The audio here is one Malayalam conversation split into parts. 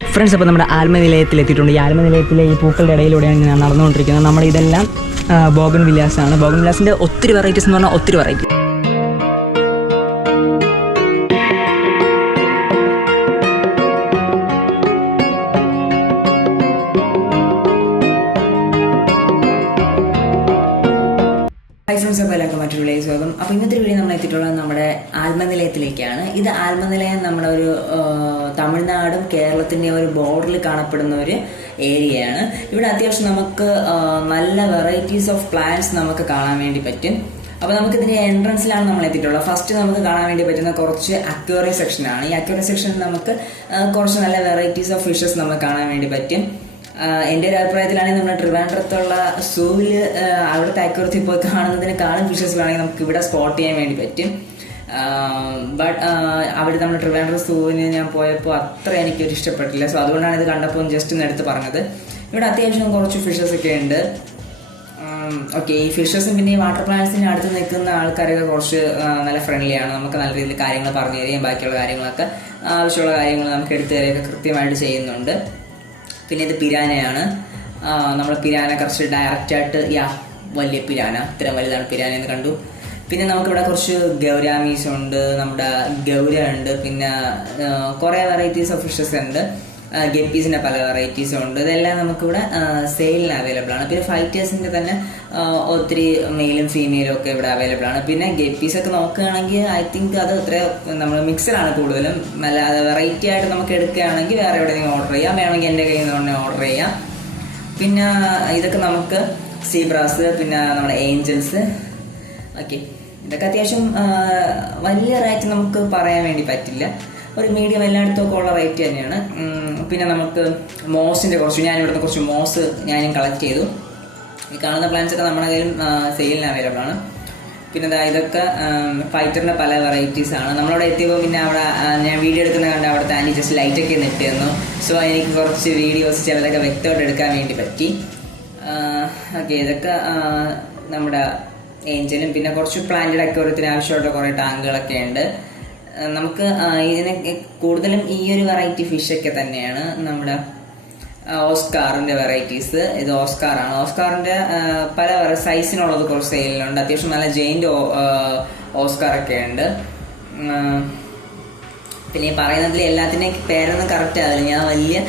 ഫ്രണ്ട്സ്, അപ്പോൾ നമ്മുടെ ആത്മനിലയത്തിലെത്തിയിട്ടുണ്ട്. ഈ ആത്മനിലയത്തിലെ ഈ പൂക്കളുടെ ഇടയിലൂടെയാണ് ഞാൻ നടന്നുകൊണ്ടിരിക്കുന്നത്. നമ്മുടെ ഇതെല്ലാം ബോഗൺ വില്ലാസാണ്. ബോഗൺ വില്ലാസിൻ്റെ ഒത്തിരി വെറൈറ്റീസ് എന്ന് പറഞ്ഞാൽ ഒത്തിരി വെറൈറ്റി. ഫ്രണ്ട്സ്, അപ്പോൾ എല്ലാവർക്കും മറ്റൊരു വീഡിയോ സ്വാഗതം. അപ്പോൾ ഇന്നത്തെ വീഡിയോ നമ്മൾ എത്തിയിട്ടുള്ളത് നമ്മുടെ ആത്മനിലയത്തിലേക്കാണ്. ഇത് ആത്മനിലയം നമ്മുടെ ഒരു തമിഴ്നാടും കേരളത്തിൻ്റെ ഒരു ബോർഡറിൽ കാണപ്പെടുന്ന ഒരു ഏരിയയാണ്. ഇവിടെ അത്യാവശ്യം നമുക്ക് നല്ല വെറൈറ്റീസ് ഓഫ് പ്ലാന്റ്സ് നമുക്ക് കാണാൻ വേണ്ടി പറ്റും. അപ്പോൾ നമുക്കിതിൻ്റെ എൻട്രൻസിലാണ് നമ്മൾ എത്തിയിട്ടുള്ളത്. ഫസ്റ്റ് നമുക്ക് കാണാൻ വേണ്ടി പറ്റുന്ന കുറച്ച് അക്വേറിയം സെക്ഷനാണ്. ഈ അക്വേറിയം സെക്ഷനിൽ നമുക്ക് കുറച്ച് നല്ല വെറൈറ്റീസ് ഓഫ് ഫിഷസ് നമുക്ക് കാണാൻ വേണ്ടി പറ്റും. എൻ്റെ ഒരു അഭിപ്രായത്തിലാണെങ്കിൽ നമ്മുടെ ട്രിവാൻഡ്രത്തുള്ള സൂവിൽ അവിടുത്തെ അക്വേറിയത്തിൽ പോയി കാണുന്നതിനേക്കാളും ഫിഷസ് വേണമെങ്കിൽ നമുക്ക് ഇവിടെ സ്പോട്ട് ചെയ്യാൻ വേണ്ടി പറ്റും. ബട്ട് അവിടെ നമ്മുടെ ട്രിവാൻഡ്രം സൂവിന് ഞാൻ പോയപ്പോൾ അത്ര എനിക്കൊരു ഇഷ്ടപ്പെട്ടില്ല. സോ അതുകൊണ്ടാണ് ഇത് കണ്ടപ്പോൾ ജസ്റ്റ് ഒന്ന് എടുത്ത് പറഞ്ഞത്. ഇവിടെ അത്യാവശ്യം കുറച്ച് ഫിഷസ് ഒക്കെ ഉണ്ട്. ഓക്കെ, ഈ ഫിഷസും പിന്നെ ഈ വാട്ടർ പ്ലാന്റ്സിന് അടുത്ത് നിൽക്കുന്ന ആൾക്കാരൊക്കെ കുറച്ച് നല്ല ഫ്രണ്ട്ലിയാണ്. നമുക്ക് നല്ല രീതിയിൽ കാര്യങ്ങൾ പറഞ്ഞു തരികയും ബാക്കിയുള്ള കാര്യങ്ങളൊക്കെ ആവശ്യമുള്ള കാര്യങ്ങൾ നമുക്ക് എടുത്തു തരികയൊക്കെ കൃത്യമായിട്ട് ചെയ്യുന്നുണ്ട്. പിന്നെ ഇത് പിരാനയാണ്. നമ്മൾ പിരാന കുറച്ച് ഡയറക്റ്റായിട്ട് വലിയ പിരാന, ഇത്രയും വലുതാണ് പിരാന എന്ന് കണ്ടു. പിന്നെ നമുക്കിവിടെ കുറച്ച് ഗൗരാമീസ് ഉണ്ട്, നമ്മുടെ ഗൗര ഉണ്ട്, പിന്നെ കുറേ വെറൈറ്റീസ് ഓഫ് ഫിഷസ് ഉണ്ട്. ഗപ്പീസിൻ്റെ പല വെറൈറ്റീസും ഉണ്ട്. ഇതെല്ലാം നമുക്കിവിടെ സെയിലിന് അവൈലബിൾ ആണ്. പിന്നെ ഫൈറ്റേഴ്സിൻ്റെ തന്നെ ഒത്തിരി മെയിലും ഫീമെയിലും ഒക്കെ ഇവിടെ അവൈലബിൾ ആണ്. പിന്നെ ഗപ്പീസൊക്കെ നോക്കുകയാണെങ്കിൽ ഐ തിങ്ക് അത് ഇത്ര നമ്മൾ മിക്സഡാണ് കൂടുതലും. നല്ല വെറൈറ്റി ആയിട്ട് നമുക്ക് എടുക്കുകയാണെങ്കിൽ വേറെ എവിടെയെങ്കിലും ഓർഡർ ചെയ്യാം, വേണമെങ്കിൽ എൻ്റെ കയ്യിൽ നിന്ന് തന്നെ ഓർഡർ ചെയ്യാം. പിന്നെ ഇതൊക്കെ നമുക്ക് സീബ്രാസ്, പിന്നെ നമ്മുടെ ഏഞ്ചൽസ്. ഓക്കെ, ഇതൊക്കെ അത്യാവശ്യം വലിയ റേറ്റ് നമുക്ക് പറയാൻ വേണ്ടി പറ്റില്ല, ഒരു മീഡിയം എല്ലായിടത്തൊക്കെ ഉള്ള റേറ്റ് തന്നെയാണ്. പിന്നെ നമുക്ക് മോസിൻ്റെ ഞാനിവിടുന്ന് കുറച്ച് മോസ് ഞാനും കളക്ട് ചെയ്തു. ഈ കാണുന്ന പ്ലാന്റ്സ് ഒക്കെ നമ്മുടെ കയ്യിലും സെയിലിന് അവൈലബിൾ ആണ്. പിന്നെ ഇതൊക്കെ ഫൈറ്ററിൻ്റെ പല വെറൈറ്റീസ് ആണ്. നമ്മളവിടെ എത്തിയപ്പോൾ പിന്നെ അവിടെ ഞാൻ വീഡിയോ എടുക്കുന്ന കണ്ട് അവിടുത്തെ ആൻറ്റി ജസ്റ്റ് ലൈറ്റൊക്കെ നെട്ടിരുന്നു. സോ എനിക്ക് കുറച്ച് വീഡിയോസ് ചിലതൊക്കെ വ്യക്തമായിട്ട് എടുക്കാൻ വേണ്ടി പറ്റി. ഓക്കെ, ഇതൊക്കെ നമ്മുടെ ഏഞ്ചലും പിന്നെ കുറച്ച് പ്ലാന്റഡ് അക്വേറിയത്തിന് ആവശ്യമായിട്ട് കുറേ ടാങ്കുകളൊക്കെ ഉണ്ട്. നമുക്ക് ഇതിനെ കൂടുതലും ഈ ഒരു വെറൈറ്റി ഫിഷൊക്കെ തന്നെയാണ് നമ്മുടെ ഓസ്കാറിൻ്റെ വെറൈറ്റീസ്. ഇത് ഓസ്കാറാണ്. ഓസ്കാറിൻ്റെ പല സൈസിനുള്ളത് കുറച്ച് സെയിലുണ്ട്. അത്യാവശ്യം നല്ല ജെയിൻ്റ് ഓസ്കാറൊക്കെ ഉണ്ട്. പിന്നെ ഈ പറയുന്നതിൽ എല്ലാത്തിൻ്റെയും പേരൊന്നും കറക്റ്റ് ആവില്ല. ഞാൻ വലിയ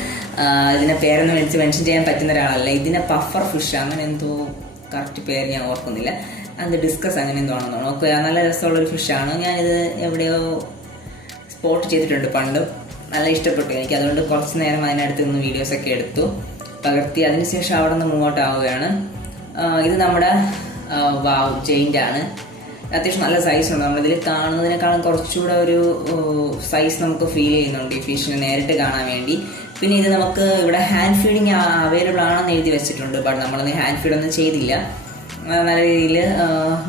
ഇതിനെ പേരൊന്നും മെൻഷൻ ചെയ്യാൻ പറ്റുന്ന ഒരാളല്ല. ഇതിനെ പഫർ ഫിഷ് അങ്ങനെ എന്തോ കറക്റ്റ് പേര് ഞാൻ ഓർക്കുന്നില്ല. അത് ഡിസ്കസ് അങ്ങനെ എന്തോ ആണെന്ന് തോന്നുന്നു. നല്ല രസമുള്ളൊരു ഫിഷാണ്. ഞാനിത് എവിടെയോ സ്പോട്ട് ചെയ്തിട്ടുണ്ട് പണ്ട്. നല്ല ഇഷ്ടപ്പെട്ടു എനിക്ക്. അതുകൊണ്ട് കുറച്ച് നേരം അതിനടുത്ത് നിന്ന് വീഡിയോസൊക്കെ എടുത്തു പകർത്തി. അതിനുശേഷം അവിടെ നിന്ന് മുന്നോട്ട് ആവുകയാണ്. ഇത് നമ്മുടെ ജെയിൻ്റ് ആണ്. അത്യാവശ്യം നല്ല സൈസുണ്ട്. നമ്മളിതിൽ കാണുന്നതിനേക്കാളും കുറച്ചുകൂടെ ഒരു സൈസ് നമുക്ക് ഫീൽ ചെയ്യുന്നുണ്ട് ഈ ഫിഷിനെ നേരിട്ട് കാണാൻ വേണ്ടി. പിന്നെ ഇത് നമുക്ക് ഇവിടെ ഹാൻഡ് ഫീഡിങ് അവൈലബിൾ ആണെന്ന് എഴുതി വെച്ചിട്ടുണ്ട്. ബട്ട് നമ്മളൊന്നും ഹാൻഡ് ഫീഡൊന്നും ചെയ്തില്ല. നല്ല രീതിയിൽ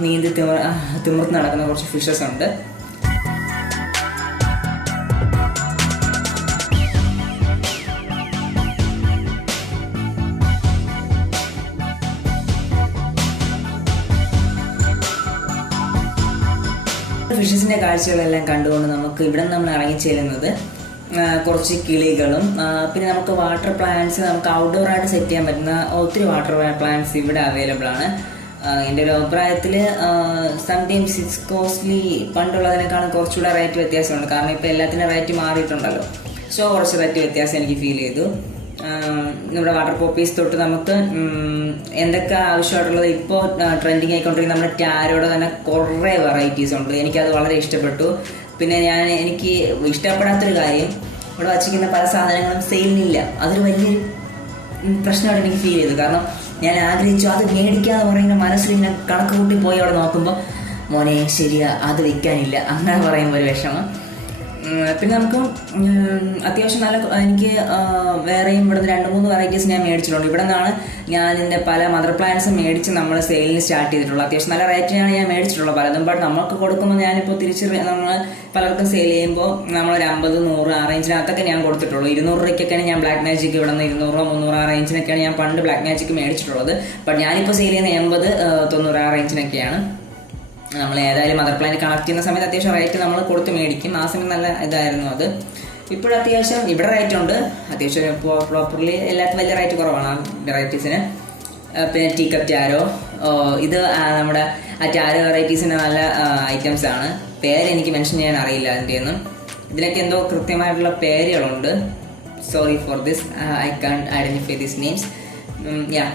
നീന്തി തിമിർത്ത് നടക്കുന്ന കുറച്ച് ഫിഷസ് ഉണ്ട്. ഫിഷസിൻ്റെ കാഴ്ചകളെല്ലാം കണ്ടുകൊണ്ട് നമുക്ക് ഇവിടെ നമ്മൾ ഇറങ്ങിച്ചെല്ലുന്നത് കുറച്ച് കിളികളും പിന്നെ നമുക്ക് വാട്ടർ പ്ലാന്റ്സ് നമുക്ക് ഔട്ട്ഡോർ ആയിട്ട് സെറ്റ് ചെയ്യാൻ പറ്റുന്ന ഒത്തിരി വാട്ടർ പ്ലാന്റ്സ് ഇവിടെ അവൈലബിൾ ആണ്. എൻ്റെ ഒരു അഭിപ്രായത്തിൽ സംടൈംസ് ഇറ്റ്സ് കോസ്റ്റ്ലി. പണ്ടുള്ളതിനേക്കാളും കുറച്ചുകൂടെ റേറ്റ് വ്യത്യാസമുണ്ട്. കാരണം ഇപ്പോൾ എല്ലാത്തിൻ്റെ റേറ്റ് മാറിയിട്ടുണ്ടല്ലോ. സോ കുറച്ച് റേറ്റ് വ്യത്യാസം എനിക്ക് ഫീൽ ചെയ്തു. നമ്മുടെ വാട്ടർ പോപ്പീസ് തൊട്ട് നമുക്ക് എന്തൊക്കെ ആവശ്യമായിട്ടുള്ളത് ഇപ്പോൾ ട്രെൻഡിങ് ആയിക്കൊണ്ടിരിക്കുന്ന നമ്മുടെ ടാരോടെ തന്നെ കുറേ വെറൈറ്റീസ് ഉണ്ട്. എനിക്കത് വളരെ ഇഷ്ടപ്പെട്ടു. പിന്നെ എനിക്ക് ഇഷ്ടപ്പെടാത്തൊരു കാര്യം, ഇവിടെ വച്ചിരിക്കുന്ന പല സാധനങ്ങളും സെയിലിനില്ല. അതൊരു വലിയൊരു പ്രശ്നമായിട്ട് എനിക്ക് ഫീൽ ചെയ്തു. കാരണം ഞാൻ ആഗ്രഹിച്ചു അത് മേടിക്കാന്ന് പറയുന്ന മനസ്സിൽ ഇങ്ങനെ കണക്ക് കൂട്ടി പോയി അവിടെ നോക്കുമ്പോൾ മോനെ ശരിയാ അത് വിൽക്കാനില്ല, അങ്ങനെ പറയുമ്പോൾ ഒരു വിഷമം. പിന്നെ നമുക്ക് അത്യാവശ്യം നല്ല എനിക്ക് വേറെയും ഇവിടുന്ന് 2-3 വെറൈറ്റീസ് ഞാൻ മേടിച്ചിട്ടുണ്ട്. ഇവിടെ നിന്നാണ് ഞാൻ ഇതിൻ്റെ പല മദർ പ്ലാന്റ്സ് മേടിച്ച് നമ്മൾ സെയിലിന് സ്റ്റാർട്ട് ചെയ്തിട്ടുള്ളത്. അത്യാവശ്യം നല്ല റേറ്റിനാണ് ഞാൻ മേടിച്ചിട്ടുള്ളത് പലതും. ബട്ട് നമുക്ക് കൊടുക്കുമ്പോൾ ഞാനിപ്പോൾ നമ്മൾ പലർക്കും സെയിൽ ചെയ്യുമ്പോൾ നമ്മളൊരു 50-100 ആ റേഞ്ചിനകത്തൊക്കെ ഞാൻ കൊടുത്തിട്ടുള്ളൂ. 200 രൂപയ്ക്കൊക്കെയാണ് ഞാൻ ബ്ലാക്ക് മാജിക് ഇവിടെ നിന്ന് 200-300 ആ റേഞ്ചിനൊക്കെയാണ് ഞാൻ പണ്ട് ബ്ലാക്ക് മാജിക് മേടിച്ചിട്ടുള്ളത്. ബട്ട് ഞാനിപ്പോൾ സെയിൽ ചെയ്യുന്ന 80-90 ആ റേഞ്ചിനൊക്കെയാണ്. നമ്മൾ ഏതായാലും മദർ പ്ലാന്റ് കണക്ട് ചെയ്യുന്ന സമയത്ത് അത്യാവശ്യം റേറ്റ് നമ്മൾ കൊടുത്ത് മേടിക്കും. ആ സമയം നല്ല ഇതായിരുന്നു അത്. ഇപ്പോഴും അത്യാവശ്യം ഇവിടെ റേറ്റ് ഉണ്ട്, അത്യാവശ്യം പ്രോപ്പർലി എല്ലാത്തിനും വലിയ റേറ്റ് കുറവാണ് വെറൈറ്റീസിന്. പിന്നെ ടീ കപ്പ് ടാരോ, ഇത് നമ്മുടെ ആ ടാരോ വെറൈറ്റീസിൻ്റെ നല്ല ഐറ്റംസ് ആണ്. പേര് എനിക്ക് മെൻഷൻ ചെയ്യാൻ അറിയില്ല അതിൻ്റെ ഒന്നും. ഇതിനൊക്കെ എന്തോ കൃത്യമായിട്ടുള്ള പേരുകളുണ്ട്. Sorry for this, I can't identify these names. Yeah,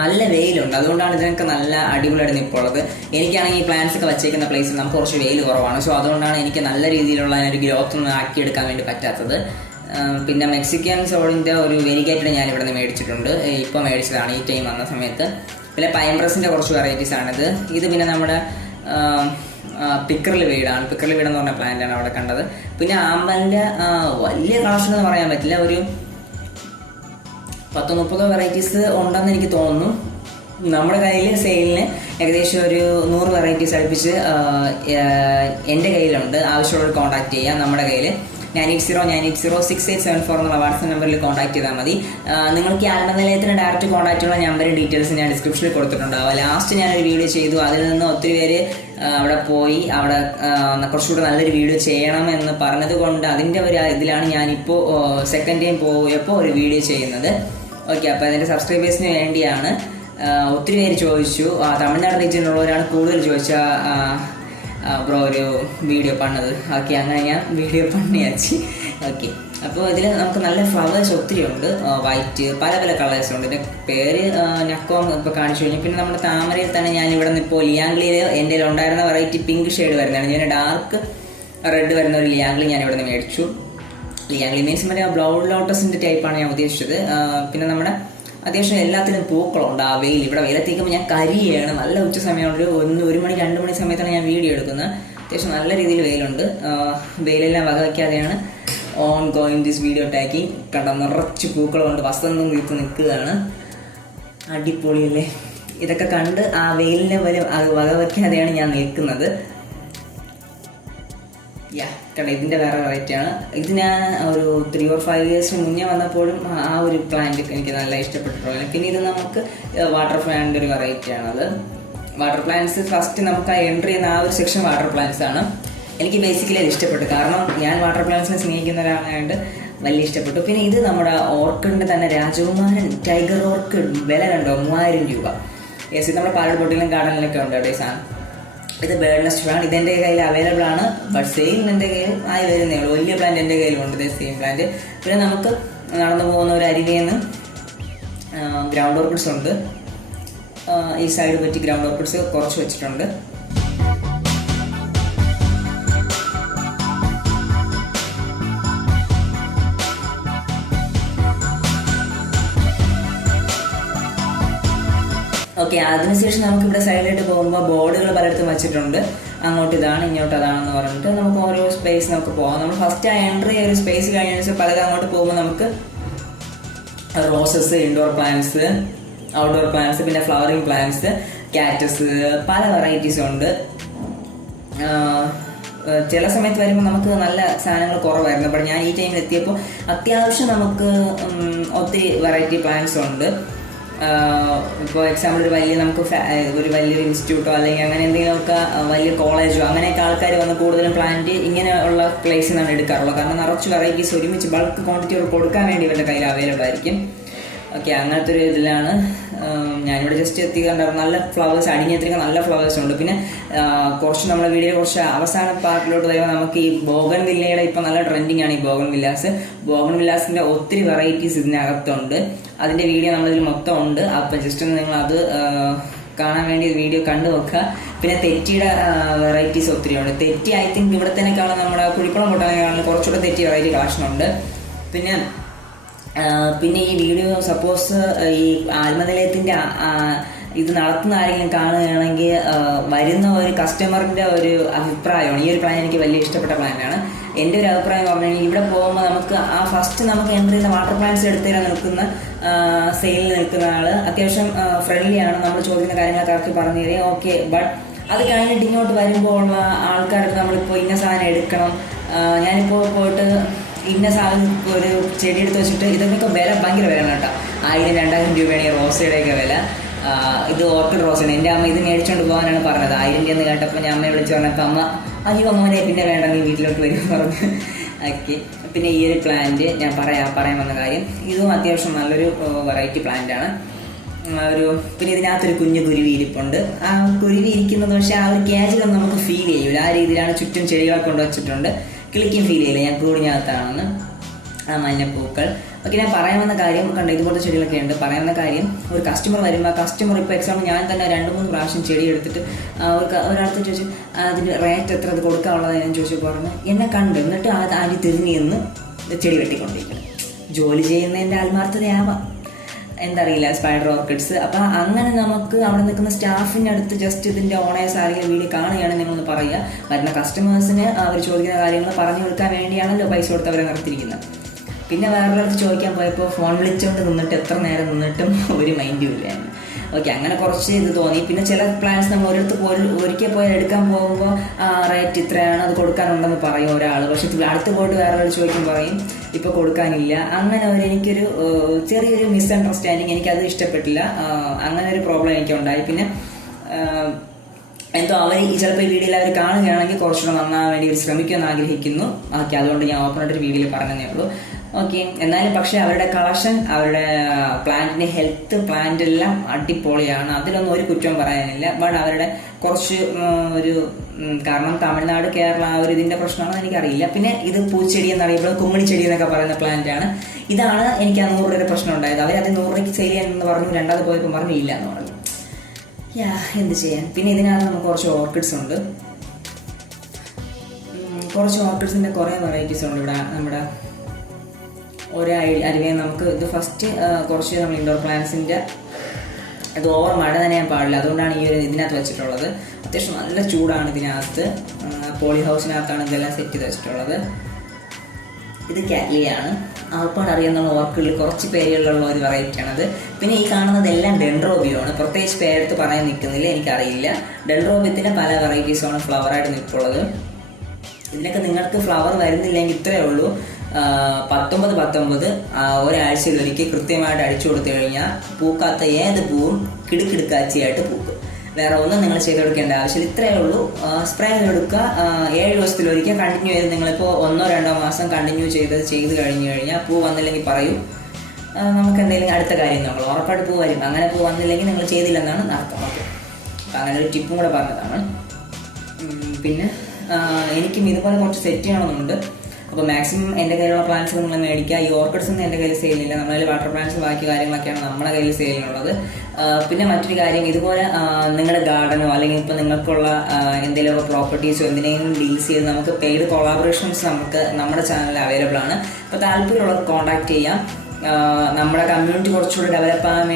നല്ല വെയിലുണ്ട്, അതുകൊണ്ടാണ് ഇതിനൊക്കെ നല്ല അടിപൊളിയായിട്ട് നിൽപ്പുള്ളത്. എനിക്കാണെങ്കിൽ ഈ പ്ലാന്റ്സ് ഒക്കെ വച്ചേക്കുന്ന പ്ലേസിൽ നമുക്ക് കുറച്ച് വെയിൽ കുറവാണ്. സോ അതുകൊണ്ടാണ് എനിക്ക് നല്ല രീതിയിലുള്ള ഒരു ഗ്രോത്ത് ഒന്നും ആക്കിയെടുക്കാൻ വേണ്ടി പറ്റാത്തത്. പിന്നെ മെക്സിക്കൻ സോളിൻ്റെ ഒരു വെരിഗേറ്റഡ് ഞാൻ ഇവിടെ നിന്ന് മേടിച്ചിട്ടുണ്ട്, ഇപ്പോൾ മേടിച്ചതാണ് ഈ ടൈം വന്ന സമയത്ത്. പിന്നെ പൈംബ്രസിൻ്റെ കുറച്ച് വെറൈറ്റീസ് ആണിത്. ഇത് പിന്നെ നമ്മുടെ പിക്കറിൽ വീടാണ്, പിക്കറിൽ വീടെന്ന് പറഞ്ഞ പ്ലാന്റാണ് അവിടെ കണ്ടത്. പിന്നെ ആമ്പലിൻ്റെ വലിയ കളക്ഷൻ എന്ന് പറയാൻ പറ്റില്ല, ഒരു 10-30 വെറൈറ്റീസ് ഉണ്ടെന്ന് എനിക്ക് തോന്നുന്നു. നമ്മുടെ കയ്യിൽ സെയിലിന് ഏകദേശം ഒരു 100 വെറൈറ്റീസ് അടുപ്പിച്ച് എൻ്റെ കയ്യിലുണ്ട്. ആവശ്യമുള്ളവർ കോൺടാക്ട് ചെയ്യാം. നമ്മുടെ കയ്യിൽ 9809806874 എന്നുള്ള വാട്സ്ആപ്പ് നമ്പറിൽ കോൺടാക്ട് ചെയ്താൽ മതി. നിങ്ങൾക്ക് ഈ ആൽമനിലയത്തിന് ഡയറക്റ്റ് കോൺടാക്ട് ഉള്ള നമ്പറും ഡീറ്റെയിൽസ് ഞാൻ ഡിസ്ക്രിപ്ഷനിൽ കൊടുത്തിട്ടുണ്ടാവും. ലാസ്റ്റ് ഞാനൊരു വീഡിയോ ചെയ്തു, അതിൽ നിന്ന് ഒത്തിരി പേര് അവിടെ പോയി അവിടെ കുറച്ചുകൂടെ നല്ലൊരു വീഡിയോ ചെയ്യണമെന്ന് പറഞ്ഞത് കൊണ്ട് അതിൻ്റെ ഒരു ഇതിലാണ് ഞാനിപ്പോൾ സെക്കൻഡ് ടൈം പോയപ്പോൾ ഒരു വീഡിയോ ചെയ്യുന്നത്. ഓക്കെ, അപ്പോൾ അതിൻ്റെ സബ്സ്ക്രൈബേഴ്സിന് വേണ്ടിയാണ്. ഒത്തിരി പേര് ചോദിച്ചു, തമിഴ്നാട് റീജിയനിലുള്ളവരാണ് കൂടുതൽ ചോദിച്ച ബ്രോ ഒരു വീഡിയോ പണിത്. ഓക്കെ, അങ്ങനെ ഞാൻ വീഡിയോ പണിയാച്ചി. ഓക്കെ, അപ്പോൾ ഇതിൽ നമുക്ക് നല്ല ഫ്ലവേഴ്സ് ഒത്തിരി ഉണ്ട്, വൈറ്റ് പല പല കളേഴ്സ് ഉണ്ട്. ഇതിൻ്റെ പേര് നക്കോം ഇപ്പോൾ കാണിച്ചു കഴിഞ്ഞു. പിന്നെ നമ്മുടെ താമരയിൽ തന്നെ ഞാൻ ഇവിടെ നിന്ന് ഇപ്പോൾ ലിയാംഗ്ലിയിൽ എൻ്റെ ഉണ്ടായിരുന്ന വെറൈറ്റി പിങ്ക് ഷെയ്ഡ് വരുന്നതാണ്. ഞാൻ ഡാർക്ക് റെഡ് വരുന്ന ഒരു ലിയാംഗ്ലി ഞാൻ ഇവിടെ നിന്ന് മേടിച്ചു. ലിയാംഗ്ലി മീൻസ് മറ്റേ ബ്ലൗഡ് ലോട്ടസിൻ്റെ ടൈപ്പാണ് ഞാൻ ഉദ്ദേശിച്ചത്. പിന്നെ നമ്മുടെ അത്യാവശ്യം എല്ലാത്തിനും പൂക്കളുണ്ട്. ആ വെയിൽ, ഇവിടെ വെയിലെത്തിക്കുമ്പോൾ ഞാൻ കരിയാണ്. നല്ല ഉച്ച സമയമുണ്ട്, 1 മണി 2 മണി സമയത്താണ് ഞാൻ വീഡിയോ എടുക്കുന്നത്. അത്യാവശ്യം നല്ല രീതിയിൽ വെയിലുണ്ട്. വെയിലെല്ലാം വകവയ്ക്കാതെയാണ് ഓൺ ഗോയിങ് ദിസ് വീഡിയോ ടാക്കിങ്. കണ്ട നിറച്ച് പൂക്കളുണ്ട്, വസന്തം തീർത്ത് നിൽക്കുകയാണ്. അടിപൊളിയല്ലേ? ഇതൊക്കെ കണ്ട് ആ വെയിലിനെ വകവയ്ക്കാതെയാണ് ഞാൻ നിൽക്കുന്നത്. കണ്ട ഇതിൻ്റെ വേറെ വെറൈറ്റിയാണ്. ഇത് ഞാൻ ഒരു 3 or 5 years മുന്നേ വന്നപ്പോഴും ആ ഒരു പ്ലാന്റ് എനിക്ക് നല്ല ഇഷ്ടപ്പെട്ടിട്ടുള്ളത്. പിന്നെ ഇത് നമുക്ക് വാട്ടർ പ്ലാന്റ് ഒരു വെറൈറ്റിയാണത്. വാട്ടർ പ്ലാന്റ്സ് ഫസ്റ്റ് നമുക്ക് ആ എൻട്രി ചെയ്യുന്ന ആ ഒരു സെക്ഷൻ വാട്ടർ പ്ലാന്റ്സ് ആണ്. എനിക്ക് ബേസിക്കലി അത് ഇഷ്ടപ്പെട്ടു, കാരണം ഞാൻ വാട്ടർ പ്ലാന്റ്സിനെ സ്നേഹിക്കുന്ന ഒരാളായതുകൊണ്ട് വലിയ ഇഷ്ടപ്പെട്ടു. പിന്നെ ഇത് നമ്മുടെ ഓർക്കിഡിൻ്റെ തന്നെ രാജകുമാരൻ ടൈഗർ ഓർക്കിഡ്, വില കണ്ടോ 3000 രൂപ. യെസ്, ഇത് നമ്മുടെ പാലട് ബോട്ടിലും ഗാർഡനിലൊക്കെ ഉണ്ട് കേട്ടോ ഈ സാധനം. ഇത് ബേർഡ് നെസ്റ്റ് ഇത് എൻ്റെ കയ്യിൽ അവൈലബിൾ ആണ്, ബട്ട് സെയിം എൻ്റെ കയ്യിൽ ആയി വരുന്നേ ഉള്ളൂ. വലിയ പ്ലാന്റ് എൻ്റെ കയ്യിലുണ്ട്, ഇത് സെയിം പ്ലാന്റ്. പിന്നെ നമുക്ക് നടന്നു പോകുന്ന ഒരു അരികേന്ന് ഗ്രൗണ്ട് ഓർക്കിഡ്സ് ഉണ്ട്. ഈ സൈഡ് പറ്റി ഗ്രൗണ്ട് ഓർക്കിഡ്സ് കുറച്ച് വെച്ചിട്ടുണ്ട്. ഓക്കെ, അതിനുശേഷം നമുക്കിവിടെ സൈഡിലായിട്ട് പോകുമ്പോൾ ബോർഡുകൾ പലയിടത്തും വെച്ചിട്ടുണ്ട്. അങ്ങോട്ട് ഇതാണ്, ഇങ്ങോട്ട് അതാണെന്ന് പറഞ്ഞിട്ട് നമുക്ക് ഓരോ സ്പേസ് നമുക്ക് പോകാം. നമ്മൾ ഫസ്റ്റ് ആ എൻട്രി ഒരു സ്പേസ് കഴിഞ്ഞ ശേഷം പലതും അങ്ങോട്ട് പോകുമ്പോൾ നമുക്ക് roses, indoor plants, outdoor plants, പിന്നെ ഫ്ലവറിങ് പ്ലാന്റ്സ്, കാറ്റസ്, പല വെറൈറ്റീസും ഉണ്ട്. ചില സമയത്ത് വരുമ്പോൾ നമുക്ക് നല്ല സാധനങ്ങൾ കുറവായിരുന്നു. അപ്പോൾ ഞാൻ ഈ ടൈമിൽ എത്തിയപ്പോൾ അത്യാവശ്യം നമുക്ക് ഒത്തിരി വെറൈറ്റി പ്ലാന്റ്സ് ഉണ്ട്. ഇപ്പോൾ എക്സാമ്പിൾ ഒരു വലിയൊരു ഇൻസ്റ്റിറ്റ്യൂട്ടോ അല്ലെങ്കിൽ അങ്ങനെ എന്തെങ്കിലുമൊക്കെ വലിയ കോളേജോ അങ്ങനെയൊക്കെ ആൾക്കാർ വന്ന് കൂടുതലും പ്ലാന്റ് ഇങ്ങനെയുള്ള പ്ലേസിൽ നിന്നാണ് എടുക്കാറുള്ളത്. കാരണം നിറച്ച് വെറൈറ്റീസ് ഒരുമിച്ച് ബൾക്ക് ക്വാണ്ടിറ്റി കൊടുക്കാൻ വേണ്ടി ഇവരുടെ കയ്യിൽ അവൈലബിൾ ആയിരിക്കും. ഓക്കെ, അങ്ങനത്തെ ഒരു ഇതിലാണ് ഞാനിവിടെ ജസ്റ്റ് എത്തിക്കാറുണ്ടായിരുന്നു. നല്ല ഫ്ലവേഴ്സ്, അടിഞ്ഞെത്തിരിക്കുന്ന നല്ല ഫ്ലവേഴ്സ് ഉണ്ട്. പിന്നെ കുറച്ച് നമ്മുടെ വീഡിയോ കുറച്ച് അവസാന പാർട്ടിലോട്ട് വരുമ്പോൾ നമുക്ക് ഈ ബോഗൺ വില്ലയുടെ ഇപ്പം നല്ല ട്രെൻഡിങ് ആണ് ഈ ബോഗൺ വില്ലാസ്. ബോഗൺ വില്ലാസിൻ്റെ ഒത്തിരി വെറൈറ്റീസ് ഇതിനകത്തുണ്ട്. അതിൻ്റെ വീഡിയോ നമ്മളിതിൽ മൊത്തം ഉണ്ട്. അപ്പം ജസ്റ്റ് ഒന്ന് നിങ്ങൾ അത് കാണാൻ വേണ്ടി വീഡിയോ കണ്ടു നോക്കുക. പിന്നെ തെറ്റിയുടെ വെറൈറ്റീസ് ഒത്തിരി ഉണ്ട്. തെറ്റി ഐ തിങ്ക് ഇവിടെ തന്നെ കാണാൻ നമ്മുടെ കുഴിക്കുളം കൊട്ടാനെക്കാളും കുറച്ചുകൂടെ തെറ്റി വെറൈറ്റി കളക്ഷൻ ഉണ്ട്. പിന്നെ ഈ വീഡിയോ സപ്പോസ് ഈ ആത്മനിലയത്തിൻ്റെ ഇത് നടത്തുന്ന ആരെങ്കിലും കാണുകയാണെങ്കിൽ വരുന്ന ഒരു കസ്റ്റമറിൻ്റെ ഒരു അഭിപ്രായമാണ്. ഈ ഒരു പ്ലാൻ എനിക്ക് വലിയ ഇഷ്ടപ്പെട്ട പ്ലാനാണ്. എൻ്റെ ഒരു അഭിപ്രായം എന്ന് പറഞ്ഞു കഴിഞ്ഞാൽ ഇവിടെ പോകുമ്പോൾ നമുക്ക് ഫസ്റ്റ് നമുക്ക് എൻട്രി ചെയ്യുന്ന വാട്ടർ പ്ലാന്റ്സ് എടുത്തുതരാൻ നിൽക്കുന്ന സെയിലിൽ നിൽക്കുന്ന ആൾ അത്യാവശ്യം ഫ്രണ്ട്ലിയാണ്. നമ്മൾ ചോദിക്കുന്ന കാര്യങ്ങളൊക്കെ അവർക്ക് പറഞ്ഞു തരും. ഓക്കെ, ബട്ട് അത് കഴിഞ്ഞിട്ട് ഇങ്ങോട്ട് വരുമ്പോൾ ഉള്ള ആൾക്കാർക്ക് നമ്മളിപ്പോൾ ഇന്ന സാധനം എടുക്കണം, ഞാനിപ്പോൾ പോയിട്ട് ഇന്ന സാധനം ഒരു ചെടി എടുത്ത് വെച്ചിട്ട് ഇതൊക്കെ വില ഭയങ്കര വിലയാണ് കേട്ടോ. 1000-2000 രൂപയാണ് ഈ റോസയുടെയൊക്കെ വില. ഇത് ഓർക്കിഡ് റോസാണ്. എൻ്റെ അമ്മ ഇത് മേടിച്ചുകൊണ്ട് പോകാനാണ് പറഞ്ഞത്. 1000 രൂപ എന്ന് കേട്ടപ്പോൾ ഞാൻ അമ്മയെ വിളിച്ച് പറഞ്ഞപ്പോൾ അമ്മ അയ്യോ മോനെ പിന്നെ വേണ്ട, നീ വീട്ടിലോട്ട് വരുമെന്ന് പറഞ്ഞു. ഓക്കെ. പിന്നെ ഈ ഒരു പ്ലാന്റ് ഞാൻ പറയാൻ വന്ന കാര്യം, ഇതും അത്യാവശ്യം നല്ലൊരു വെറൈറ്റി പ്ലാന്റാണ്. പിന്നെ ഇതിനകത്തൊരു കുഞ്ഞു കുരുവി ഇരിപ്പുണ്ട്. ആ കുരുവി ഇരിക്കുന്നത് പക്ഷേ ആ ഒരു ക്യാജിലൊന്നും നമുക്ക് ഫീൽ ചെയ്യൂല. ആ രീതിയിലാണ് ചുറ്റും ചെടികളൊക്കെ കൊണ്ടുവച്ചിട്ടുണ്ട്. കിളിക്കും ഫീൽ ചെയ്യില്ല ഞാൻ കൂടിനകത്താണെന്ന്. ആ മഞ്ഞപ്പൂക്കൾ. ഓക്കെ, ഞാൻ പറയാൻ വന്ന കാര്യം കണ്ടോ, ഇതുപോലത്തെ ചെടികളൊക്കെ ഉണ്ട്. പറയാൻ വന്ന കാര്യം, ഒരു കസ്റ്റമർ വരുമ്പോൾ ആ കസ്റ്റമർ ഇപ്പോൾ എക്സാമ്പിൾ ഞാൻ തന്നെ 2-3 പ്രാവശ്യം ചെടി എടുത്തിട്ട് ഒരാൾക്ക് ചോദിച്ചു അതിൻ്റെ റേറ്റ് എത്ര അത് കൊടുക്കാനുള്ളത് ഞാൻ ചോദിച്ചു പറഞ്ഞു. എന്നെ കണ്ട് എന്നിട്ട് ആദ്യം തിരിഞ്ഞു നിന്ന് ചെടി വെട്ടിക്കൊണ്ടിരിക്കണം. ജോലി ചെയ്യുന്നതിൻ്റെ ആത്മാർത്ഥതയാവാം, എന്താ അറിയില്ല, സ്പൈഡർ ഓർക്കിഡ്സ്. അപ്പം അങ്ങനെ നമുക്ക് അവിടെ നിൽക്കുന്ന സ്റ്റാഫിൻ്റെ അടുത്ത് ജസ്റ്റ് ഇതിൻ്റെ ഓണേഴ്സ് ആരെങ്കിലും വീഡിയോ കാണുകയാണെങ്കിൽ നിങ്ങളൊന്ന് പറയുക. വരുന്ന കസ്റ്റമേഴ്സിന് അവർ ചോദിക്കുന്ന കാര്യങ്ങൾ പറഞ്ഞു കൊടുക്കാൻ വേണ്ടിയാണല്ലോ പൈസ കൊടുത്ത് അവരെ നിർത്തിയിരിക്കുന്നത്. പിന്നെ വേറൊരിടത്ത് ചോദിക്കാൻ പോയപ്പോൾ ഫോൺ വിളിച്ചുകൊണ്ട് നിന്നിട്ട് എത്ര നേരം നിന്നിട്ടും ഒരു മൈൻഡും ഇല്ലായിരുന്നു. ഓക്കെ, അങ്ങനെ കുറച്ച് ഇത് തോന്നി. പിന്നെ ചില പ്ലാൻസ് നമ്മൾ ഒരിക്കൽ പോയി എടുക്കാൻ പോകുമ്പോൾ റേറ്റ് ഇത്രയാണ്, അത് കൊടുക്കാനുണ്ടെന്ന് പറയും ഒരാൾ. പക്ഷെ അടുത്ത് പോയിട്ട് വേറൊരാൾ ചോദിക്കും പറയും ഇപ്പോൾ കൊടുക്കാനില്ല. അങ്ങനെ എനിക്കൊരു ചെറിയൊരു മിസ്അണ്ടർസ്റ്റാൻഡിങ്, എനിക്കത് ഇഷ്ടപ്പെട്ടില്ല. അങ്ങനെ ഒരു പ്രോബ്ലം എനിക്കുണ്ടായി. പിന്നെ എന്തോ അവർ ചിലപ്പോൾ ഈ വീഡിയോയിൽ അവർ കാണുകയാണെങ്കിൽ കുറച്ചുകൂടെ നന്നാൻ വേണ്ടി അവർ ശ്രമിക്കുമെന്ന് ആഗ്രഹിക്കുന്നു. ഓക്കെ, അതുകൊണ്ട് ഞാൻ ഓപ്പണായിട്ടൊരു വീഡിയോയിൽ പറഞ്ഞതേ ഉള്ളൂ. ഓക്കെ, എന്നാലും പക്ഷേ അവരുടെ കളക്ഷൻ, അവരുടെ പ്ലാന്റിന്റെ ഹെൽത്ത്, പ്ലാന്റ് എല്ലാം അടിപൊളിയാണ്. അതിലൊന്നും ഒരു കുറ്റവും പറയാനില്ല. ബട്ട് അവരുടെ കുറച്ച് കാരണം തമിഴ്നാട്, കേരള ഒരു ഇതിന്റെ പ്രശ്നമാണെന്ന് എനിക്കറിയില്ല. പിന്നെ ഇത് പൂച്ചെടി എന്നറിയപ്പോൾ കുമ്മിണിച്ചെടി എന്നൊക്കെ പറയുന്ന പ്ലാന്റ് ആണ്. ഇതാണ് എനിക്ക് ആ 100 രൂപയുടെ പ്രശ്നം ഉണ്ടായത്. അവരത് 100 രൂപയ്ക്ക് സെയിൽ ചെയ്യാനെന്ന് പറഞ്ഞു, രണ്ടാമത് പോയപ്പോൾ പറഞ്ഞു ഇല്ല എന്ന് പറഞ്ഞു. എന്ത് ചെയ്യാൻ. പിന്നെ ഇതിനകത്ത് നമുക്ക് കുറച്ച് ഓർക്കിഡ്സ് ഉണ്ട്. കുറച്ച് ഓർക്കിഡ്സിന്റെ കുറേ വെറൈറ്റീസ് ഉണ്ട് ഇവിടെ. നമ്മുടെ ഒരു അരിവേ നമുക്ക് ഇത് ഫസ്റ്റ് കുറച്ച് നമ്മൾ ഇൻഡോർ പ്ലാന്റ്സിൻ്റെ ഇത് ഓവർ മഴ നനയാൻ പാടില്ല, അതുകൊണ്ടാണ് ഈ ഒരു ഇതിനകത്ത് വെച്ചിട്ടുള്ളത്. അത്യാവശ്യം നല്ല ചൂടാണ് ഇതിനകത്ത്. പോളി ഹൗസിനകത്താണ് ഇതെല്ലാം സെറ്റ് ചെയ്ത് വെച്ചിട്ടുള്ളത്. ഇത് കാറ്റ്ലിയാണ്. ആൾപ്പാട് അറിയുന്ന ഓർക്കിഡിൽ കുറച്ച് പേരുകളിലുള്ള ഒരു വെറൈറ്റിയാണത്. പിന്നെ ഈ കാണുന്നതെല്ലാം ഡെൻഡ്രോബിയമാണ്. പ്രത്യേകിച്ച് പേരെടുത്ത് പറയാൻ നിൽക്കുന്നില്ല, എനിക്കറിയില്ല. ഡെൻഡ്രോബിയത്തിൻ്റെ പല വെറൈറ്റീസാണ് ഫ്ലവറായിട്ട് നിൽക്കുള്ളത്. ഇതിനൊക്കെ നിങ്ങൾക്ക് ഫ്ലവർ വരുന്നില്ലെങ്കിൽ ഇത്രയേ ഉള്ളൂ. 19 ഒരാഴ്ചയിലൊരിക്കൽ കൃത്യമായിട്ട് അടിച്ചു കൊടുത്തു കഴിഞ്ഞാൽ പൂക്കാത്ത ഏത് പൂവും കിടുക്കിടുക്കാച്ചിയായിട്ട് പൂക്കും. വേറെ ഒന്നും നിങ്ങൾ ചെയ്ത് കൊടുക്കേണ്ട ആവശ്യമില്ല. ഇത്രയേ ഉള്ളൂ. സ്പ്രേ കൊടുക്കുക. 7 ദിവസത്തിലൊരിക്കൽ കണ്ടിന്യൂ ചെയ്ത് നിങ്ങളിപ്പോൾ 1-2 മാസം കണ്ടിന്യൂ ചെയ്ത് കഴിഞ്ഞു കഴിഞ്ഞാൽ പൂ വന്നില്ലെങ്കിൽ പറയൂ, നമുക്ക് എന്തെങ്കിലും അടുത്ത കാര്യം നമ്മൾ ഉറപ്പായിട്ട് പൂ വരും. അങ്ങനെ പൂ വന്നില്ലെങ്കിൽ നിങ്ങൾ ചെയ്തില്ലെന്നാണ് അർത്ഥം. ഓക്കെ, അപ്പം അങ്ങനെ ഒരു ടിപ്പും കൂടെ പറഞ്ഞതാണ്. പിന്നെ എനിക്കും ഇതുപോലെ കുറച്ച് സെറ്റ് ചെയ്യണമെന്നുണ്ട്. അപ്പോൾ മാക്സിമം എൻ്റെ കയ്യിലുള്ള പ്ലാന്റ്സ് നിങ്ങൾ മേടിക്കുക. ഈ ഓർക്കിഡ്സ് ഒന്നും എൻ്റെ കയ്യിൽ സെയിലില്ല. നമ്മളതിൽ വാട്ടർ പ്ലാന്റ്സ് ബാക്കി കാര്യങ്ങളൊക്കെയാണ് നമ്മുടെ കയ്യിൽ സെയിലിനുള്ളത്. പിന്നെ മറ്റൊരു കാര്യം, ഇതുപോലെ നിങ്ങളുടെ ഗാർഡനോ അല്ലെങ്കിൽ ഇപ്പോൾ നിങ്ങൾക്കുള്ള എന്തെങ്കിലുമൊക്കെ പ്രോപ്പർട്ടീസോ എന്തിനേലും ഡീൽസ് ചെയ്ത് നമുക്ക് പെയ്ഡ് കൊളാബറേഷൻസ് നമുക്ക് നമ്മുടെ ചാനലിൽ അവൈലബിൾ ആണ്. അപ്പോൾ താല്പര്യമുള്ളവർ കോൺടാക്ട് ചെയ്യാം. നമ്മുടെ കമ്മ്യൂണിറ്റി കുറച്ചുകൂടി ഡെവലപ്പ് ആകാൻ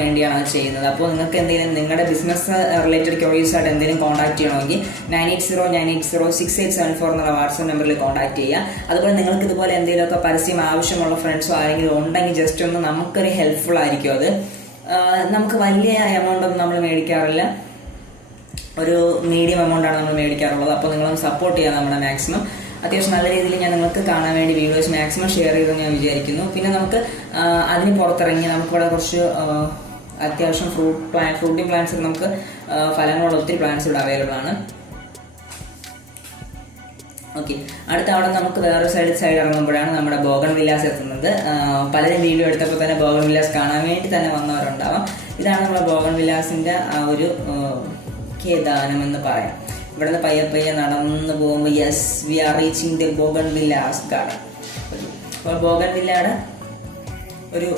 വേണ്ടിയാണ് അത് ചെയ്യുന്നത്. അപ്പോൾ നിങ്ങൾക്ക് എന്തെങ്കിലും നിങ്ങളുടെ ബിസിനസ് റിലേറ്റഡ് ക്വയറീസ് ആയിട്ട് എന്തെങ്കിലും കോൺടാക്ട് ചെയ്യണമെങ്കിൽ 9809806874 എന്നുള്ള വാട്സ്ആപ്പ് നമ്പറിൽ കോൺടാക്ട് ചെയ്യുക. അതുപോലെ നിങ്ങൾക്ക് ഇതുപോലെ എന്തെങ്കിലുമൊക്കെ പരസ്യം ആവശ്യമുള്ള ഫ്രണ്ട്സോ ആരെങ്കിലും ഉണ്ടെങ്കിൽ ജസ്റ്റ് ഒന്ന് നമുക്കൊരു ഹെൽപ്ഫുൾ ആയിരിക്കും അത്. നമുക്ക് വലിയ എമൗണ്ട് ഒന്നും നമ്മൾ മേടിക്കാറില്ല, ഒരു മീഡിയം എമൗണ്ടാണ് നമ്മൾ മേടിക്കാറുള്ളത്. അപ്പോൾ നിങ്ങളൊന്ന് സപ്പോർട്ട് ചെയ്യാം നമ്മുടെ മാക്സിമം. അത്യാവശ്യം നല്ല രീതിയിൽ ഞാൻ നിങ്ങൾക്ക് കാണാൻ വേണ്ടി വീഡിയോസ് മാക്സിമം ഷെയർ ചെയ്തെന്ന് ഞാൻ വിചാരിക്കുന്നു. പിന്നെ നമുക്ക് അതിന് പുറത്തിറങ്ങി നമുക്കിവിടെ കുറച്ച് അത്യാവശ്യം ഫ്രൂട്ടിംഗ് പ്ലാന്റ്സ്, നമുക്ക് ഫലങ്ങളുള്ള ഒത്തിരി പ്ലാന്റ്സ് ഇവിടെ അവൈലബിൾ ആണ്. ഓക്കെ, അടുത്ത അവിടെ നമുക്ക് വേറൊരു സൈഡ് ഇറങ്ങുമ്പോഴാണ് നമ്മുടെ ബോഗൺ വില്ലാസ് എത്തുന്നത്. പലരും വീഡിയോ എടുത്തപ്പോൾ തന്നെ ബോഗൺ വില്ലാസ് കാണാൻ വേണ്ടി തന്നെ വന്നവരുണ്ടാവാം. ഇതാണ് നമ്മുടെ ബോഗൺ വില്ലാസിൻ്റെ ആ ഒരു കേദാനം എന്ന് പറയാം. ഇവിടെ നിന്ന് പയ്യെ നടന്നു പോകുമ്പോൾ yes we are reaching the bougainvilleas garden. അപ്പോൾ ബോഗൺ വില്ലയുടെ ഒരു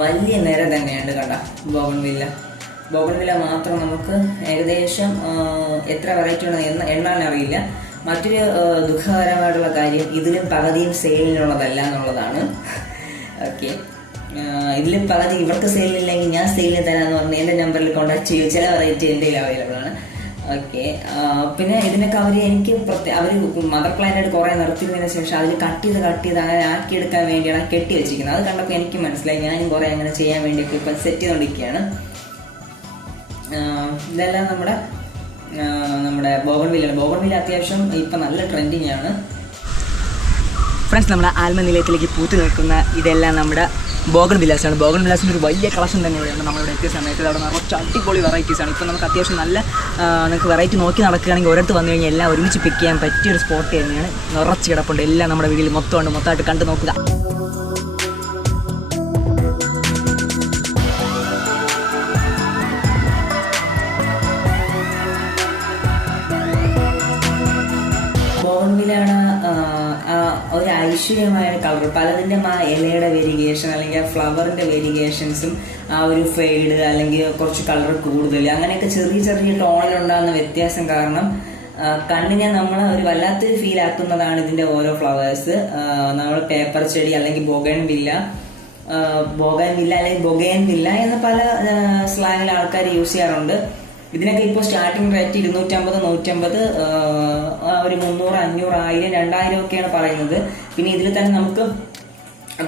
വലിയ നിര തന്നെയുണ്ട് കണ്ട. ബോഗൺ വില്ല മാത്രം നമുക്ക് ഏകദേശം എത്ര വെറൈറ്റി ഉണ്ടെന്ന് എണ്ണാൻ അറിയില്ല. മറ്റൊരു ദുഃഖകരമായിട്ടുള്ള കാര്യം, ഇതിലും പകുതിയും സെയിലിനുള്ളതല്ല എന്നുള്ളതാണ്. ഓക്കെ, ഇതിലും പകുതി ഇവർക്ക് സെയിലില്ലെങ്കിൽ ഞാൻ സെയിലിന് തരാമെന്ന് പറഞ്ഞ് എൻ്റെ നമ്പറിൽ കോൺടാക്ട് ചെയ്യും. ചില വെറൈറ്റി എൻ്റെ അവൈലബിൾ ആണ്. ഓക്കെ, പിന്നെ ഇതിനൊക്കെ എനിക്ക് അവർ മദർ പ്ലാന്റായിട്ട് കുറേ നിർത്തിയതിനു ശേഷം അതിൽ കട്ട് ചെയ്ത് അങ്ങനെ ആക്കിയെടുക്കാൻ വേണ്ടിയാണ് കെട്ടി വെച്ചിരിക്കുന്നത്. അത് കണ്ടപ്പോൾ എനിക്ക് മനസ്സിലായി, ഞാനും കുറേ അങ്ങനെ ചെയ്യാൻ വേണ്ടിയൊക്കെ ഇപ്പം സെറ്റ് ചെയ്തുകൊണ്ടിരിക്കുകയാണ്. ഇതെല്ലാം നമ്മുടെ ബോഗൺ വില്ല അത്യാവശ്യം ഇപ്പം നല്ല ട്രെൻഡിങ് ആണ്. ഫ്രണ്ട്സ്, നമ്മുടെ ആൽമ നിലയത്തിലേക്ക് പൂത്തു നിൽക്കുന്ന ഇതെല്ലാം നമ്മുടെ ബോഗൺ വില്ലാസാണ്. ബോഗൺ വില്ലാസിൻ്റെ ഒരു വലിയ കളക്ഷൻ തന്നെ ഇവിടെയാണ്. നമ്മളിവിടെ എത്തിയ സമയത്ത് അവിടെ നിറച്ച് അടിപൊളി വെറൈറ്റീസാണ്. ഇപ്പോൾ നമുക്ക് അത്യാവശ്യം നല്ല നിങ്ങൾക്ക് വെറൈറ്റി നോക്കി നടക്കുകയാണെങ്കിൽ ഒരിടത്ത് വന്നു കഴിഞ്ഞാൽ എല്ലാം ഒരുമിച്ച് പിക്ക് ചെയ്യാൻ പറ്റിയൊരു സ്പോട്ട് തന്നെയാണ്. നിറച്ച് കിടപ്പുണ്ട്, എല്ലാം നമ്മുടെ വീട്ടിൽ മൊത്തമായിട്ട് കണ്ടു നോക്കുക. ബോഗൺവില്ലാണ് ഒരു ഐശ്വര്യമായ കളർ. പലതിൻ്റെ ആ ഇലയുടെ വേരിയേഷൻ അല്ലെങ്കിൽ ആ ഫ്ലവറിൻ്റെ വേരിയേഷൻസും ആ ഒരു ഫെയ്ഡ് അല്ലെങ്കിൽ കുറച്ച് കളർ കൂടുതൽ അങ്ങനെയൊക്കെ ചെറിയ ചെറിയ ടോണിലുണ്ടാകുന്ന വ്യത്യാസം കാരണം കണ്ണിനെ നമ്മൾ ഒരു വല്ലാത്തൊരു ഫീൽ ആക്കുന്നതാണ് ഇതിൻ്റെ ഓരോ ഫ്ലവേഴ്സ്. നമ്മൾ പേപ്പർ ചെടി അല്ലെങ്കിൽ ബൊഗൺവില്ല അല്ലെങ്കിൽ ബൊഗൺവില്ല എന്ന പല സ്ലാങ്ങിൽ ആൾക്കാർ യൂസ് ചെയ്യാറുണ്ട്. ഇതിനൊക്കെ ഇപ്പോൾ സ്റ്റാർട്ടിംഗ് റേറ്റ് 250, 150, ഒരു 300, 500, 1000, 2000 ഒക്കെയാണ് പറയുന്നത്. പിന്നെ ഇതിൽ തന്നെ നമുക്ക്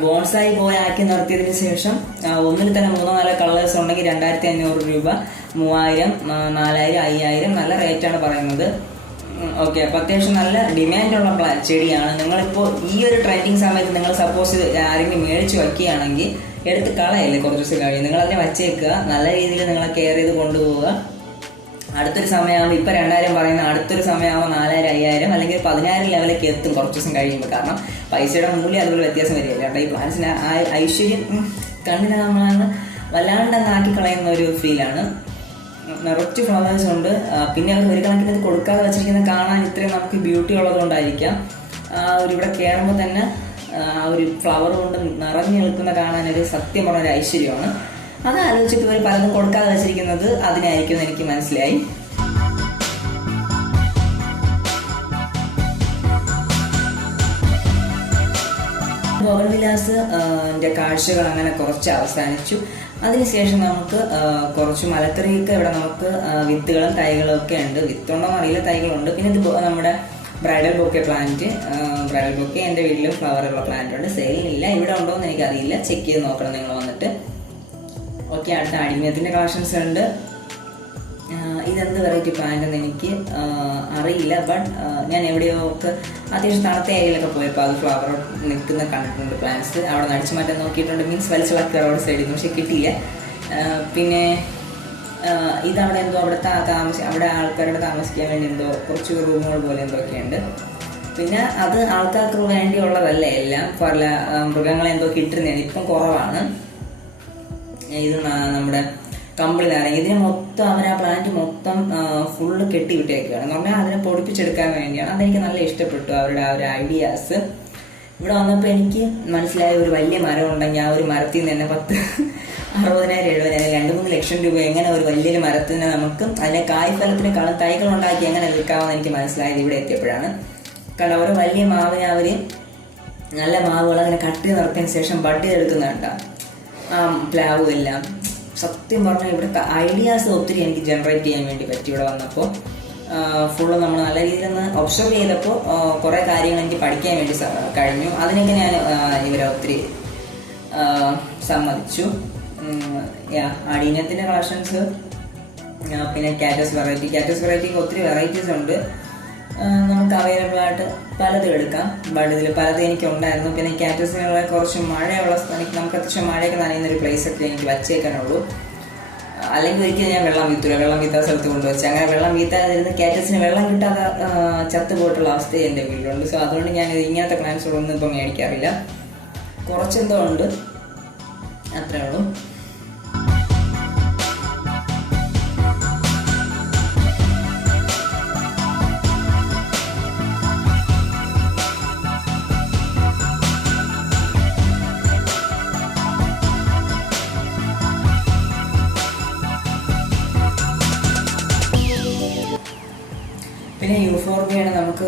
ബോൺസായി പോയി ആക്കി നിർത്തിയതിന് ശേഷം ഒന്നിൽ തന്നെ 3-4 കളേഴ്സ് ഉണ്ടെങ്കിൽ 2500 രൂപ, 3000, 4000, 5000 നല്ല റേറ്റാണ് പറയുന്നത്. ഓക്കെ, അപ്പോൾ അത്യാവശ്യം നല്ല ഡിമാൻഡുള്ള ചെടിയാണ്. നിങ്ങളിപ്പോൾ ഈ ഒരു ട്രെൻഡിങ് സമയത്ത് നിങ്ങൾ സപ്പോസ് ആരെങ്കിലും മേടിച്ച് വയ്ക്കുകയാണെങ്കിൽ എടുത്ത് കളയല്ലേ കുറച്ച് ദിവസം കഴിയും, നിങ്ങളതിനെ വച്ചേക്കുക. നല്ല രീതിയിൽ നിങ്ങളെ കെയർ ചെയ്ത് കൊണ്ടുപോവുക. അടുത്തൊരു സമയമാകുമ്പോൾ ഇപ്പോൾ 2000 പറയുന്ന അടുത്തൊരു സമയമാകുമ്പോൾ 4000, 5000 അല്ലെങ്കിൽ 10000 ലെവലിലേക്ക് എത്തും കുറച്ച് ദിവസം കഴിയുമ്പോൾ. കാരണം പൈസയുടെ മൂല്യം അതുപോലെ വ്യത്യാസം വരികയില്ല. ഈ പ്ലാന്റ്സിന് ആ ഐശ്വര്യം കണ്ണിന് നമ്മളാണ് വല്ലാണ്ട് ആക്കി കളയുന്ന ഒരു ഫീലാണ്. നിറച്ച് ഫ്ലവേഴ്സ് ഉണ്ട്. പിന്നെ അവർ ഒരു കണക്കിന് കൊടുക്കാതെ വെച്ചിരിക്കുന്നത് കാണാൻ ഇത്രയും നമുക്ക് ബ്യൂട്ടി ഉള്ളതുകൊണ്ടായിരിക്കാം. ഇവിടെ കയറുമ്പോൾ തന്നെ ആ ഒരു ഫ്ലവർ കൊണ്ട് നിറഞ്ഞു നിൽക്കുന്ന കാണാനൊരു സത്യം പറഞ്ഞൊരു ഐശ്വര്യമാണ്. അത് ആലോചിച്ചിട്ട് ഇവർ പലതും കൊടുക്കാതെ വെച്ചിരിക്കുന്നത് അതിനായിരിക്കും എന്ന് എനിക്ക് മനസ്സിലായി. ബോഗൺവില്ലാസ് കാഴ്ചകൾ അങ്ങനെ കുറച്ച് അവസാനിച്ചു. അതിനുശേഷം നമുക്ക് കുറച്ച് മലക്കറിയൊക്കെ ഇവിടെ നമുക്ക് വിത്തുകളും തൈകളും ഒക്കെ ഉണ്ട്. വിത്തുണ്ടോന്ന് അറിയില്ല, തൈകളുണ്ട്. പിന്നെ ഇത് നമ്മുടെ bridal bouquet plant. Bridal bouquet എൻ്റെ വീട്ടിൽ ഫ്ലവറുള്ള പ്ലാന്റ് ഉണ്ട്. സെയിലിനില്ല, ഇവിടെ ഉണ്ടോ എന്ന് എനിക്കറിയില്ല, ചെക്ക് ചെയ്ത് നോക്കണം നിങ്ങൾ വന്നിട്ട്. ഓക്കെ, അടുത്ത അടിമയത്തിൻ്റെ കളക്ഷൻസ് ഉണ്ട്. ഇതെന്ത് വെറൈറ്റി പ്ലാന്റ് എന്ന് എനിക്ക് അറിയില്ല. ബട്ട് ഞാൻ എവിടെയോ ഒക്കെ അത്യാവശ്യം തണുത്ത ഏരിയയിലൊക്കെ പോയപ്പോൾ അത് ഫ്ലവർ നിൽക്കുന്ന കണ്ടിട്ടുണ്ട്. പ്ലാന്റ്സ് അവിടെ നിന്ന് അടിച്ചു മാറ്റാൻ നോക്കിയിട്ടുണ്ട്, മീൻസ് വലിച്ചിളക്കി അവിടെ സൈഡിൽ നിന്ന്, പക്ഷെ കിട്ടിയില്ല. പിന്നെ ഇതവിടെ എന്തോ അവിടെ ആൾക്കാരുടെ താമസിക്കാൻ വേണ്ടി എന്തോ കുറച്ച് റൂമുകൾ പോലെ എന്തൊക്കെയുണ്ട്. പിന്നെ അത് ആൾക്കാർക്ക് വേണ്ടിയുള്ളതല്ല, എല്ലാം പല മൃഗങ്ങളെ എന്തോ കിട്ടുന്നതാണ്. ഇപ്പം കുറവാണ്. ഇത് നമ്മുടെ കമ്പിളിനാണെങ്കിൽ ഇതിനെ മൊത്തം അവർ ആ പ്ലാന്റ് മൊത്തം ഫുള്ള് കെട്ടി വിട്ടേക്കുകയാണ്. എന്ന് പറഞ്ഞാൽ അതിനെ പൊടിപ്പിച്ചെടുക്കാൻ വേണ്ടിയാണ്. അതെനിക്ക് നല്ല ഇഷ്ടപ്പെട്ടു അവരുടെ ആ ഒരു ഐഡിയാസ്. ഇവിടെ വന്നപ്പോൾ എനിക്ക് മനസ്സിലായ ഒരു വലിയ മരം ഉണ്ടെങ്കിൽ ആ ഒരു മരത്തിൽ നിന്ന് തന്നെ 60,000, 70,000, 2-3 ലക്ഷം രൂപ എങ്ങനെ ഒരു വലിയൊരു മരത്തിന് നമുക്ക് അതിനെ കായ്ഫലത്തിനേക്കാളും തൈകളുണ്ടാക്കി എങ്ങനെ വിൽക്കാമെന്ന് എനിക്ക് മനസ്സിലായത് ഇവിടെ എത്തിയപ്പോഴാണ്. കാരണം ഓരോ വലിയ മാവിനെ അവർ നല്ല മാവുകൾ അങ്ങനെ കട്ട് ചെയ്ത് നിർത്തിയതിന് ശേഷം ബഡ് ചെയ്തെടുക്കുന്നുണ്ട് പ്ലാവും എല്ലാം. സത്യം പറഞ്ഞാൽ ഇവിടുത്തെ ഐഡിയാസ് ഒത്തിരി എനിക്ക് ജനറേറ്റ് ചെയ്യാൻ വേണ്ടി പറ്റി ഇവിടെ വന്നപ്പോൾ. ഫുള്ള് നമ്മൾ നല്ല രീതിയിൽ ഒന്ന് ഒബ്സർവ് ചെയ്തപ്പോൾ കുറേ കാര്യങ്ങൾ എനിക്ക് പഠിക്കാൻ വേണ്ടി കഴിഞ്ഞു. അതിനൊക്കെ ഞാൻ ഇവരെ ഒത്തിരി സമ്മതിച്ചു. അടീനത്തിൻ്റെ കളക്ഷൻസ്, പിന്നെ കാറ്റസ് വെറൈറ്റിക്ക് ഒത്തിരി വെറൈറ്റീസ് ഉണ്ട്. നമുക്ക് അവൈലബിൾ ആയിട്ട് പലതും എടുക്കാം. ബട്ട് ഇതിൽ പലതും എനിക്കുണ്ടായിരുന്നു. പിന്നെ കാറ്റസിനുള്ള കുറച്ച് മഴയുള്ള സ്ഥലത്ത് നമുക്ക് അത്യാവശ്യം മഴയൊക്കെ നനയുന്ന ഒരു പ്ലേസൊക്കെ എനിക്ക് വച്ചേക്കാനുള്ളൂ. അല്ലെങ്കിൽ ഒരിക്കലും ഞാൻ വെള്ളം വീത്താത്ത സ്ഥലത്ത് കൊണ്ടുവച്ച് അങ്ങനെ വെള്ളം വീത്താതിരുന്ന് കാറ്റസിന് വെള്ളം കിട്ടാതെ ചത്തുപോയിട്ടുള്ള അവസ്ഥ എൻ്റെ വീട്ടിലുണ്ട്. സോ അതുകൊണ്ട് ഞാൻ ഇങ്ങനത്തെ പ്ലാന്റ്സുകളൊന്നും ഇപ്പം മേടിക്കാറില്ല. കുറച്ചെന്തോ ഉണ്ട്, അത്രേ ഉള്ളൂ. പിന്നെ യൂഫോർബിയാണ് നമുക്ക്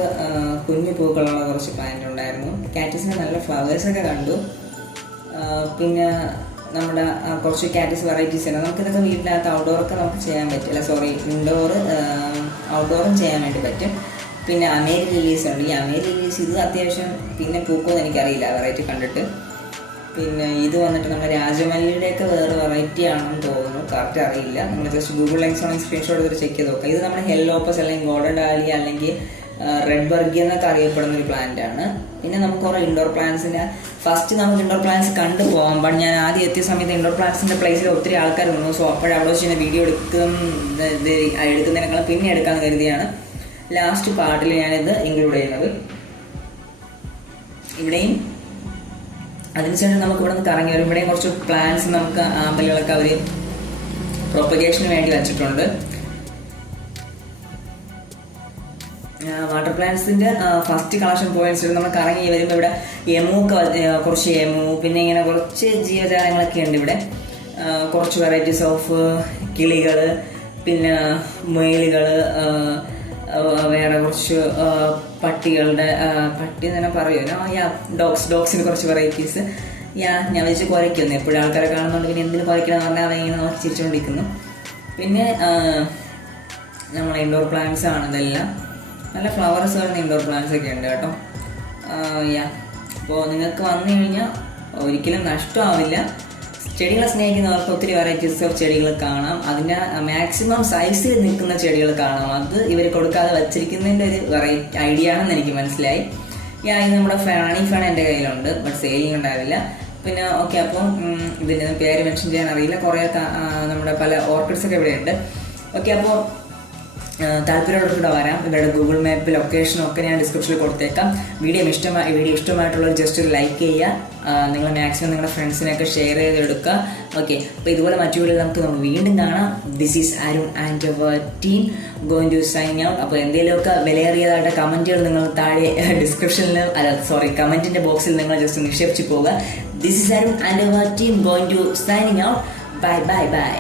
കുഞ്ഞു പൂക്കളുള്ള കുറച്ച് പ്ലാന്റ് ഉണ്ടായിരുന്നു. കാറ്റസിന് നല്ല ഫ്ലവേഴ്സൊക്കെ കണ്ടു. പിന്നെ നമ്മുടെ കുറച്ച് കാറ്റസ് വെറൈറ്റീസ് ഉണ്ട്. നമുക്കിതൊക്കെ വീട്ടിനകത്ത് ഔട്ട്ഡോറൊക്കെ നമുക്ക് ചെയ്യാൻ പറ്റില്ല, ഔട്ട്ഡോറും ചെയ്യാൻ വേണ്ടി പറ്റും. പിന്നെ അമേരി ലില്ലീസ് ഉണ്ട്. ഈ അമേരി ലില്ലീസ് ഇത് അത്യാവശ്യം പിന്നെ പൂക്കുമെന്ന് എനിക്കറിയില്ല വെറൈറ്റി കണ്ടിട്ട്. പിന്നെ ഇത് വന്നിട്ട് നമ്മുടെ രാജമല്ലിയുടെയൊക്കെ വേറെ വെറൈറ്റി ആണെന്ന് തോന്നുന്നു, കറക്റ്റ് അറിയില്ല. നമ്മൾ ജസ്റ്റ് ഗൂഗിൾ ലെൻസ് ആണെങ്കിൽ സ്ക്രീൻഷോട്ട് എടുത്ത് ചെക്ക് ചെയ്ത് നോക്കാം. ഇത് നമ്മുടെ ഹെല്ലോപ്പസ് അല്ലെങ്കിൽ ഗോൾഡൻ ഡാലിയ അല്ലെങ്കിൽ റെഡ് ബർഗി എന്നൊക്കെ അറിയപ്പെടുന്ന ഒരു പ്ലാന്റ് ആണ്. പിന്നെ നമുക്ക് കുറെ ഇൻഡോർ പ്ലാന്റ്സിന്റെ ഫസ്റ്റ് നമുക്ക് ഇൻഡോർ പ്ലാന്റ്സ് കണ്ടു പോകാം. ബട്ട് ഞാൻ ആദ്യം എത്തിയ സമയത്ത് ഇൻഡോർ പ്ലാന്റ്സിന്റെ പ്ലേസിൽ ഒത്തിരി ആൾക്കാർ വന്നു. സോ അപ്പോഴവിടെ വെച്ച് വീഡിയോ എടുക്കുന്നതിനേക്കാളും പിന്നെ എടുക്കാമെന്ന് കരുതിയാണ് ലാസ്റ്റ് പാർട്ടിൽ ഞാനിത് ഇൻക്ലൂഡ് ചെയ്യുന്നത്. ഇവിടെയും അതിനുശേഷം നമുക്ക് ഇവിടെ നിന്ന് കറങ്ങി വരും. ഇവിടെയും കുറച്ച് പ്ലാന്റ്സ് നമുക്ക് ആമ്പലുകളൊക്കെ അവർ പ്രൊപ്പഗേഷന് വേണ്ടി വെച്ചിട്ടുണ്ട്. വാട്ടർ പ്ലാന്റ്സിന്റെ ഫസ്റ്റ് കളക്ഷൻ പോയിന്റ്സ് നമ്മൾ കറങ്ങി വരുമ്പോൾ ഇവിടെ കുറച്ച് എമു, പിന്നെ ഇങ്ങനെ കുറച്ച് ജീവജാലങ്ങളൊക്കെ ഉണ്ട് ഇവിടെ. കുറച്ച് വെറൈറ്റീസ് ഓഫ് കിളികൾ, പിന്നെ മുയലുകൾ, വേറെ കുറച്ച് പട്ടി തന്നെ പറയുമല്ലോ, ഡോഗ്സിന് കുറച്ച് വെറൈറ്റീസ്. ഞാൻ വെച്ച് കുരയ്ക്കുന്നു. എപ്പോഴും ആൾക്കാരെ കാണുന്നുണ്ട് പിന്നെ എന്തിനു കുരയ്ക്കണമെന്ന് പറഞ്ഞാൽ അവങ്ങനെ നോക്കി ചിരിച്ചുകൊണ്ടിരിക്കുന്നു. പിന്നെ നമ്മളെ ഇൻഡോർ പ്ലാന്റ്സ് ആണ് ഇതെല്ലാം. നല്ല ഫ്ലവേഴ്സ് വരുന്ന ഇൻഡോർ പ്ലാന്റ്സ് ഒക്കെ ഉണ്ട് കേട്ടോ. അപ്പോൾ നിങ്ങൾക്ക് വന്നു കഴിഞ്ഞാൽ ഒരിക്കലും നഷ്ടമാവില്ല. ചെടികളെ സ്നേഹിക്കുന്നവർക്ക് ഒത്തിരി വെറൈറ്റീസ് ഓഫ് ചെടികൾ കാണാം. അതിൻ്റെ മാക്സിമം സൈസിൽ നിൽക്കുന്ന ചെടികൾ കാണാം. അത് ഇവർ കൊടുക്കാതെ വച്ചിരിക്കുന്നതിൻ്റെ ഒരു വെറൈറ്റി ഐഡിയ ആണെന്ന് എനിക്ക് മനസ്സിലായി. ഇത് നമ്മുടെ ഫാണി ഫാൻ എൻ്റെ കയ്യിലുണ്ട്, ബട്ട് സെയിലിംഗ് ഉണ്ടാവില്ല. പിന്നെ ഓക്കെ, അപ്പം ഇതിൻ്റെ പേര് മെൻഷൻ ചെയ്യാൻ അറിയില്ല. കുറേ നമ്മുടെ പല ഓർക്കിഡ്സൊക്കെ ഇവിടെ ഉണ്ട്. ഓക്കെ, അപ്പോൾ താല്പര്യമുള്ളവർക്ക് വരാം. ഇവരുടെ ഗൂഗിൾ മാപ്പ് ലൊക്കേഷനും ഒക്കെ ഞാൻ ഡിസ്ക്രിപ്ഷനിൽ കൊടുത്തേക്കാം. വീഡിയോ ഇഷ്ടമായിട്ടുള്ളവർ ജസ്റ്റ് ഒരു ലൈക്ക് ചെയ്യുക. നിങ്ങൾ മാക്സിമം നിങ്ങളുടെ ഫ്രണ്ട്സിനൊക്കെ ഷെയർ ചെയ്തെടുക്കുക. ഓക്കെ, അപ്പോൾ ഇതുപോലെ മറ്റു വീഡിയോയിൽ നമുക്ക് വീണ്ടും കാണാം. This is Arun and our team going to sign out. അപ്പോൾ എന്തെങ്കിലുമൊക്കെ വിലയേറിയതായിട്ട് കമൻറ്റുകൾ നിങ്ങൾ താഴെ കമൻറ്റിൻ്റെ ബോക്സിൽ നിങ്ങൾ ജസ്റ്റ് നിക്ഷേപിച്ച് പോവുക. This is Arun and our team going to signing out. Bye bye by.